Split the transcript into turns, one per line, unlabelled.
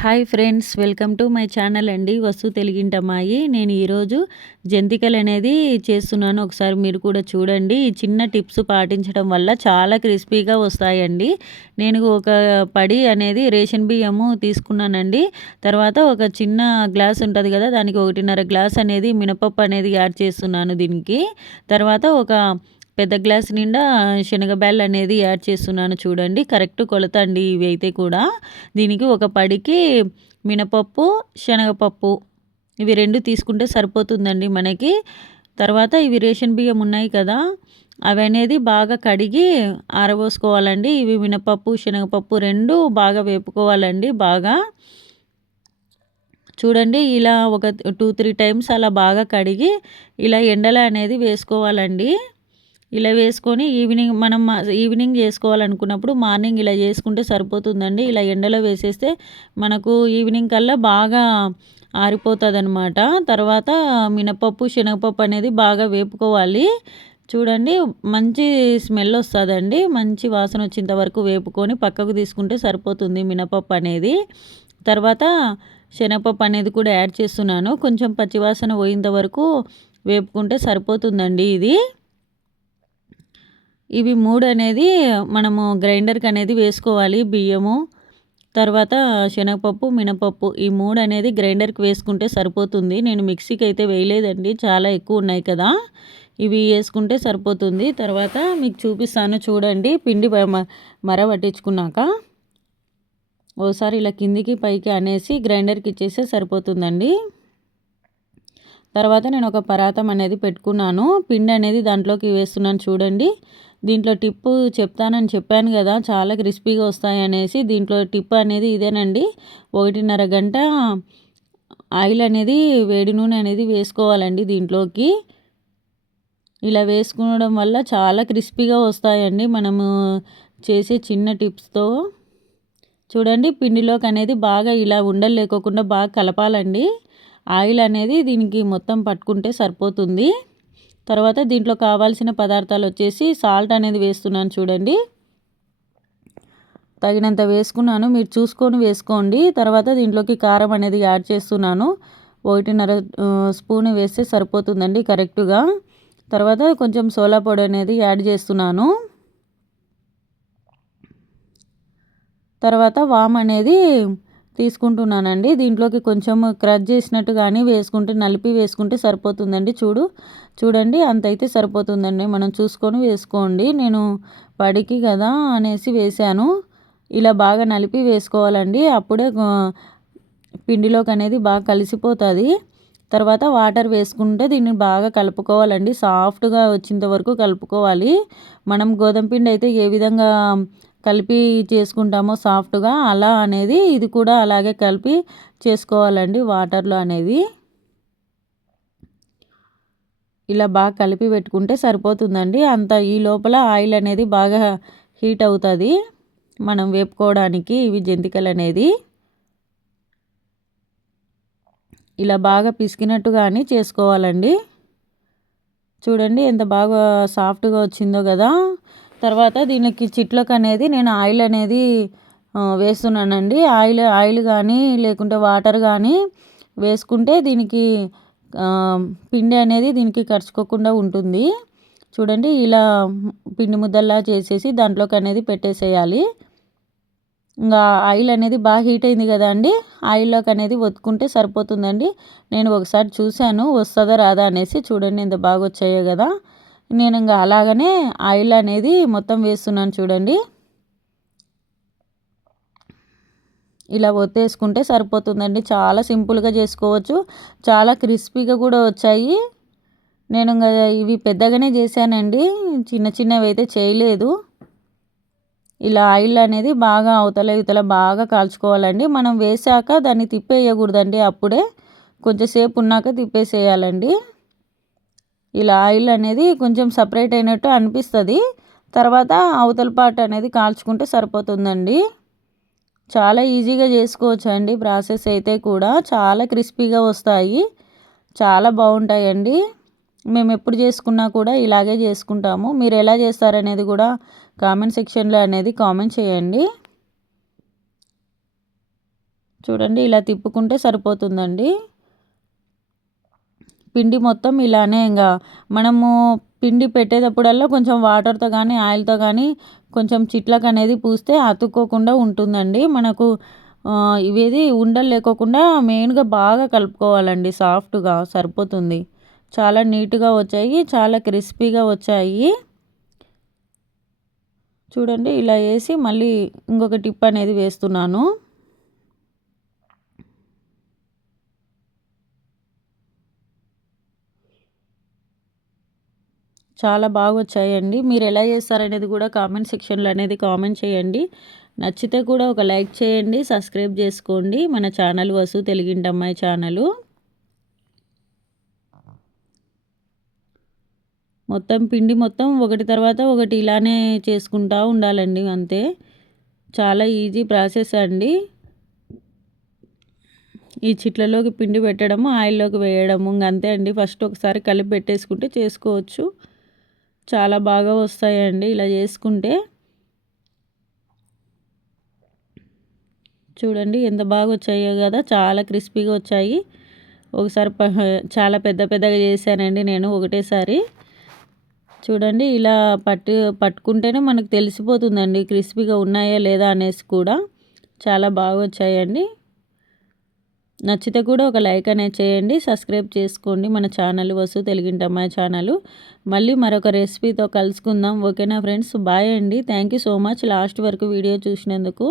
Hi friends welcome to my channel అండి వస్తు తెలిగింటమ్మాయి నేను ఈరోజు జంతికలు అనేది చేస్తున్నాను. ఒకసారి మీరు కూడా చూడండి. ఈ చిన్న టిప్స్ పాటించడం వల్ల చాలా క్రిస్పీగా వస్తాయండి. నేను ఒక పడి అనేది రేషన్ బియ్యము తీసుకున్నానండి. తర్వాత ఒక చిన్న గ్లాస్ ఉంటుంది కదా దానికి ఒకటిన్నర గ్లాస్ అనేది మినపప్పు అనేది యాడ్ చేస్తున్నాను దీనికి. తర్వాత ఒక పెద్ద గ్లాస్ నిండా శనగబ్యాళ్ళు అనేది యాడ్ చేస్తున్నాను చూడండి. కరెక్ట్ కొలత అండి ఇవి అయితే కూడా. దీనికి ఒక పడికి మినపప్పు శనగపప్పు ఇవి రెండు తీసుకుంటే సరిపోతుందండి మనకి. తర్వాత ఇవి రేషన్ బియ్యం ఉన్నాయి కదా అవి అనేది బాగా కడిగి ఆరబోసుకోవాలండి. ఇవి మినపప్పు శనగపప్పు రెండు బాగా వేపుకోవాలండి బాగా. చూడండి ఇలా ఒక టూ త్రీ టైమ్స్ అలా బాగా కడిగి ఇలా ఎండల అనేది వేసుకోవాలండి. ఇలా వేసుకొని ఈవినింగ్ మనం ఈవినింగ్ చేసుకోవాలనుకున్నప్పుడు మార్నింగ్ ఇలా చేసుకుంటే సరిపోతుందండి. ఇలా ఎండలో వేసేస్తే మనకు ఈవినింగ్ కల్లా బాగా ఆరిపోతుంది అనమాట తర్వాత మినపప్పు శనగపప్పు అనేది బాగా వేపుకోవాలి. చూడండి మంచి స్మెల్ వస్తుందండి. మంచి వాసన వచ్చేంత వరకు వేపుకొని పక్కకు తీసుకుంటే సరిపోతుంది మినపప్పు అనేది. తర్వాత శనగపప్పు అనేది కూడా యాడ్ చేస్తున్నాను. కొంచెం పచ్చివాసన పోయేంత వరకు వేపుకుంటే సరిపోతుందండి ఇది. ఇవి మూడు అనేది మనము గ్రైండర్కి అనేది వేసుకోవాలి బియ్యము తర్వాత శనగపప్పు మినపప్పు ఈ మూడు అనేది గ్రైండర్కి వేసుకుంటే సరిపోతుంది. నేను మిక్సీకి అయితే వేయలేదండి చాలా ఎక్కువ ఉన్నాయి కదా. ఇవి వేసుకుంటే సరిపోతుంది. తర్వాత మీకు చూపిస్తాను చూడండి పిండి మర పట్టించుకున్నాక. ఓసారి ఇలా కిందికి పైకి అనేసి గ్రైండర్కి ఇచ్చేస్తే సరిపోతుందండి. తర్వాత నేను ఒక పరాతం అనేది పెట్టుకున్నాను. పిండి అనేది దాంట్లోకి వేస్తున్నాను చూడండి. దీంట్లో టిప్పు చెప్తానని చెప్పాను కదా చాలా క్రిస్పీగా వస్తాయి అనేసి దీంట్లో టిప్ అనేది ఇదేనండి. ఒకటిన్నర గంట ఆయిల్ అనేది వేడి నూనె అనేది వేసుకోవాలండి దీంట్లోకి. ఇలా వేసుకోవడం వల్ల చాలా క్రిస్పీగా వస్తాయండి. మనము చేసే చిన్న టిప్స్తో. చూడండి పిండిలోకి అనేది బాగా ఇలా ఉండలు లేకోకుండా బాగా కలపాలండి. ఆయిల్ అనేది దీనికి మొత్తం పట్టుకుంటే సరిపోతుంది. తర్వాత దీంట్లో కావాల్సిన పదార్థాలు వచ్చేసి సాల్ట్ అనేది వేస్తున్నాను చూడండి. తగినంత వేసుకున్నాను. మీరు చూసుకొని వేసుకోండి. తర్వాత దీంట్లోకి కారం అనేది యాడ్ చేస్తున్నాను. ఒకటిన్నర స్పూన్ వేస్తే సరిపోతుందండి కరెక్ట్గా. తర్వాత కొంచెం సోలా పొడి అనేది యాడ్ చేస్తున్నాను. తర్వాత వామ్ అనేది తీసుకుంటున్నానండి. దీంట్లోకి కొంచెం క్రష్ చేసినట్టు కానీ వేసుకుంటే నలిపి వేసుకుంటే సరిపోతుందండి. చూడు చూడండి అంత అయితే సరిపోతుందండి. మనం చూసుకొని వేసుకోండి. నేను పడికి కదా అనేసి వేసాను ఇలా బాగా నలిపి వేసుకోవాలండి. అప్పుడే పిండిలోకి అనేది బాగా కలిసిపోతుంది. తర్వాత వాటర్ వేసుకుంటే దీన్ని బాగా కలుపుకోవాలండి. సాఫ్ట్గా వచ్చేంత వరకు కలుపుకోవాలి. మనం గోధుమ పిండి అయితే ఏ విధంగా కలిపి చేసుకుంటామో సాఫ్ట్గా అలా అనేది ఇది కూడా అలాగే కలిపి చేసుకోవాలండి వాటర్లో అనేది. ఇలా బాగా కలిపి పెట్టుకుంటే సరిపోతుందండి. అంత ఈ లోపల ఆయిల్ అనేది బాగా హీట్ అవుతుంది. మనం వేపుకోవడానికి ఇవి జంతికలు అనేది. ఇలా బాగా పిసికినట్టు కానీ చేసుకోవాలండి. చూడండి ఎంత బాగా సాఫ్ట్గా వచ్చిందో కదా. తర్వాత దీనికి చిట్లకు అనేది నేను ఆయిల్ అనేది వేస్తున్నానండి. ఆయిల్ ఆయిల్ కానీ లేకుంటే వాటర్ కానీ వేసుకుంటే దీనికి పిండి అనేది దీనికి కరుచుకోకుండా ఉంటుంది. చూడండి ఇలా పిండి ముద్దల్లా చేసేసి దాంట్లోకి అనేది పెట్టేసేయాలి. ఇంకా ఆయిల్ అనేది బాగా హీట్ అయింది కదా అండి ఆయిల్లోకి అనేది ఒత్తుకుంటే సరిపోతుందండి. నేను ఒకసారి చూశాను వస్తుందా రాదా అనేసి చూడండి ఎంత బాగా వచ్చాయో కదా. నేను ఇంకా అలాగనే ఆయిల్ అనేది మొత్తం వేస్తున్నాను చూడండి. ఇలా ఒత్తేసుకుంటే సరిపోతుందండి. చాలా సింపుల్గా చేసుకోవచ్చు. చాలా క్రిస్పీగా కూడా వచ్చాయి. నేను ఇంకా ఇవి పెద్దగానే చేశానండి. చిన్న చిన్నవి అయితే చేయలేదు. ఇలా ఆయిల్ అనేది బాగా అవతల ఇవతల బాగా కాల్చుకోవాలండి. మనం వేసాక దాన్ని తిప్పేయకూడదండి అప్పుడే. కొంచెంసేపు ఉన్నాక తిప్పేసేయాలండి. ఇలా ఆయిల్ అనేది కొంచెం సపరేట్ అయినట్టు అనిపిస్తుంది. తర్వాత అవతల పాట అనేది కాల్చుకుంటే సరిపోతుందండి. చాలా ఈజీగా చేసుకోవచ్చు అండి ప్రాసెస్ అయితే కూడా చాలా క్రిస్పీగా వస్తాయి. చాలా బాగుంటాయండి. మేము ఎప్పుడు చేసుకున్నా కూడా ఇలాగే చేసుకుంటాము. మీరు ఎలా చేస్తారనేది కూడా కామెంట్ సెక్షన్లో అనేది కామెంట్ చేయండి. చూడండి ఇలా తిప్పుకుంటే సరిపోతుందండి. పిండి మొత్తం ఇలానే ఇంకా మనము పిండి పెట్టేటప్పుడల్లా కొంచెం వాటర్తో కానీ ఆయిల్తో కానీ కొంచెం చిట్లకు అనేది పూస్తే అతుక్కోకుండా ఉంటుందండి. మనకు ఇవేది ఉండలు లేకోకుండా మెయిన్గా బాగా కలుపుకోవాలండి. సాఫ్ట్గా సరిపోతుంది. చాలా నీట్గా వచ్చాయి. చాలా క్రిస్పీగా వచ్చాయి. చూడండి ఇలా వేసి మళ్ళీ ఇంకొక టిప్ అనేది వేస్తున్నాను. చాలా బాగా వచ్చాయండి మీరు ఎలా చేస్తారనేది కూడా కామెంట్ సెక్షన్లో అనేది కామెంట్ చేయండి. నచ్చితే కూడా ఒక లైక్ చేయండి సబ్స్క్రైబ్ చేసుకోండి. మన ఛానల్ వసు తెలుగింటమ్మాయి ఛానలు. మొత్తం పిండి మొత్తం ఒకటి తర్వాత ఒకటి ఇలానే చేసుకుంటూ ఉండాలండి అంతే. చాలా ఈజీ ప్రాసెస్ అండి. ఈ చిట్లలోకి పిండి పెట్టడము ఆయిల్లోకి వేయడము అంతే అండి. ఫస్ట్ ఒకసారి కలిపి పెట్టేసుకుంటే చేసుకోవచ్చు. చాలా బాగా వస్తాయండి ఇలా చేసుకుంటే. చూడండి ఎంత బాగా వచ్చాయో కదా చాలా క్రిస్పీగా వచ్చాయి. ఒకసారి చాలా పెద్ద పెద్దగా చేశానండి నేను ఒకటేసారి. చూడండి ఇలా పట్టు పట్టుకుంటేనే మనకు తెలిసిపోతుందండి క్రిస్పీగా ఉన్నాయా లేదా అనేసి కూడా. చాలా బాగా వచ్చాయండి. నచ్చితే కూడా ఒక లైక్ అనేది చేయండి సబ్స్క్రైబ్ చేసుకోండి. మన ఛానల్ వసు తెలుగింటమ్మాయి ఛానల్. మళ్ళీ మరొక రెసిపీతో కలుసుకుందాం. ఓకేనా ఫ్రెండ్స్? బాయ్ అండి. Thank you so much. Last వరకు వీడియో చూసినందుకు.